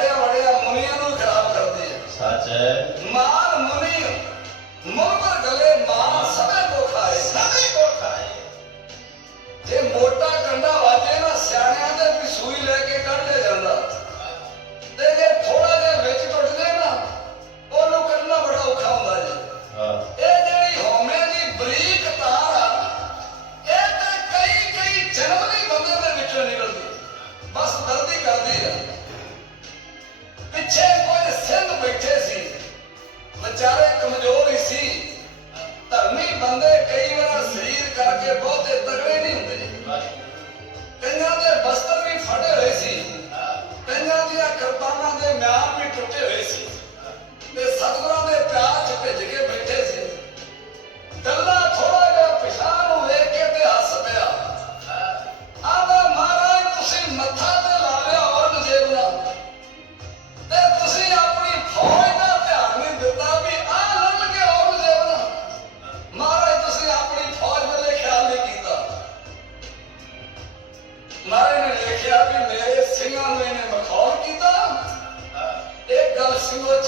ਬੜੇ ਬੜੇ ਮੁਨੀਆਂ ਨੂੰ ਖਰਾਬ ਕਰਦੇ ਆ। ਸੱਚ। ਹੈ ਮਾਰ ਮੁਨੀ ਮੁਰਮਰ ਗਲੇ ਮਾਰ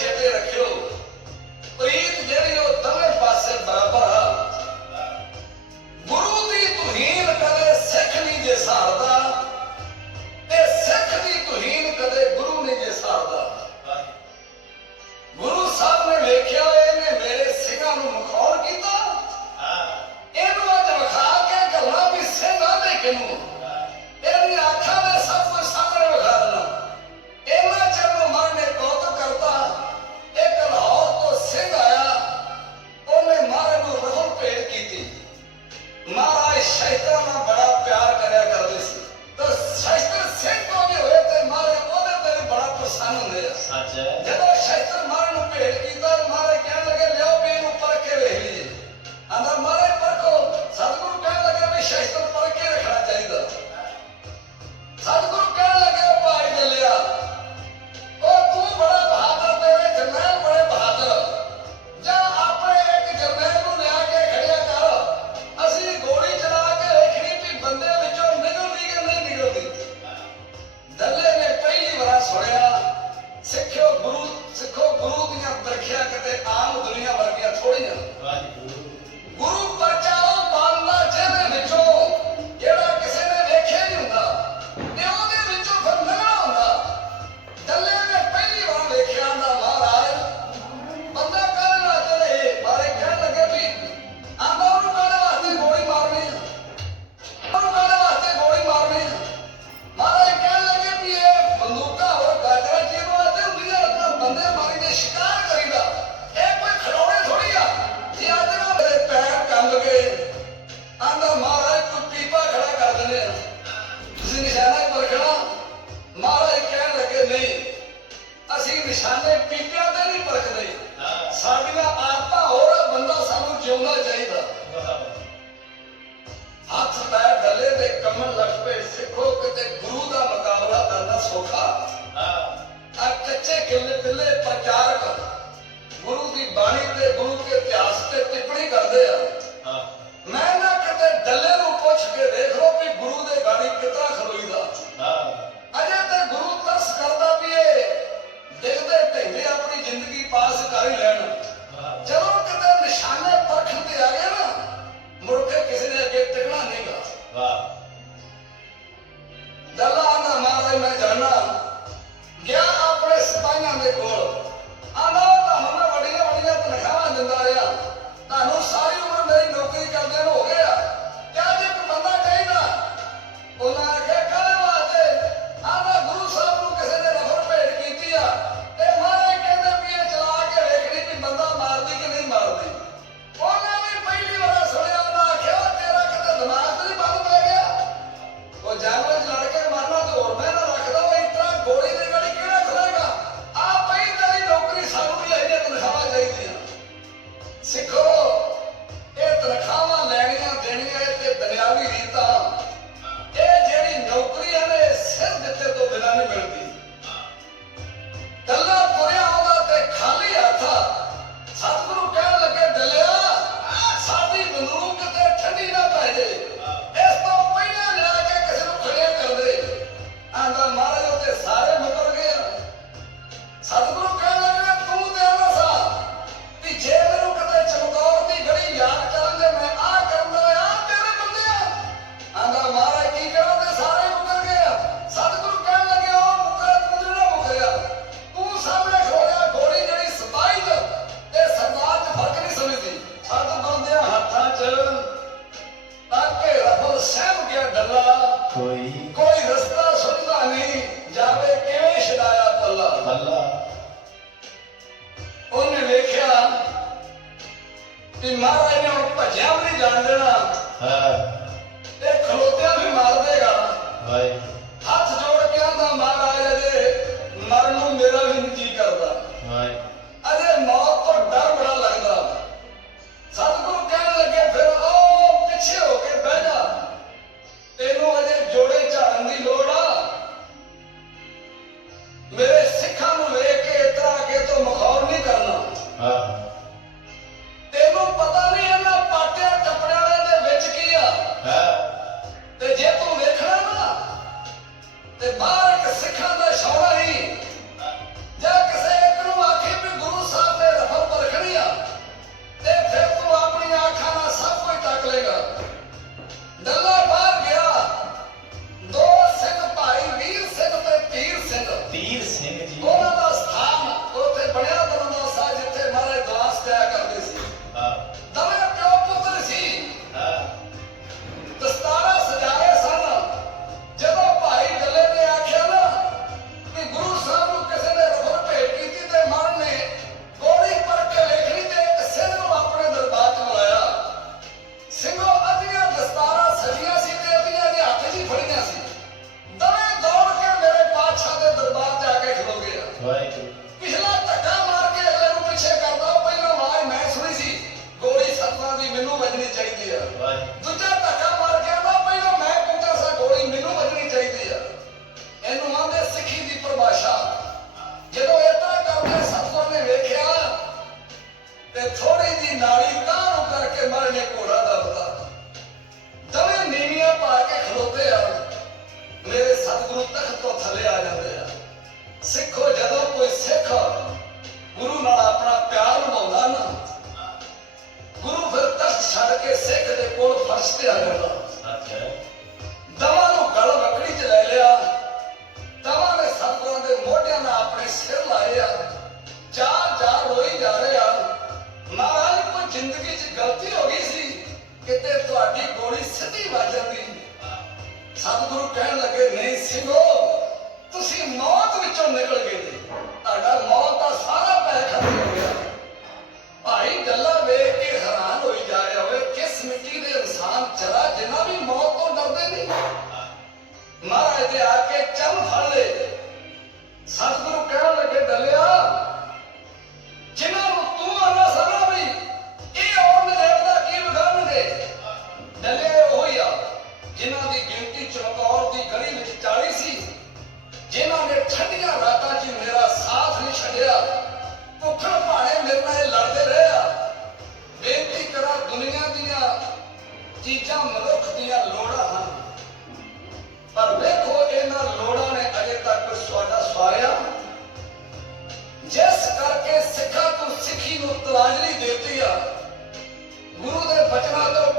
ਗੱਲ ਸਿੰਘੋ Hallelujah. verdadeira. ਰਸਤਾ ਸੁਣਦਾ ਨਹੀਂ ਜਾਵੇ ਕਿਵੇਂ ਛਡਾਇਆ ਪੱਲਾ? ਪੱਲਾ। ਉਹਨੇ ਵੇਖਿਆ ਤੇ ਮਹਾਰਾਜ ਨੇ ਉਹ ਭੱਜਿਆ ਵੀ ਨਹੀਂ ਜਾਣ ਦੇਣਾ ਹਾਂ। ਤੇ ਖਲੋਤਿਆਂ ਵੀ ਮਾਰ ਦੇਗਾ। ਹਾਏ ਸਿੱਖੀ ਦਿੱਤੀ ਆ। ਗੁਰੂ ਦੇ ਬਚਨਾਂ ਤੋਂ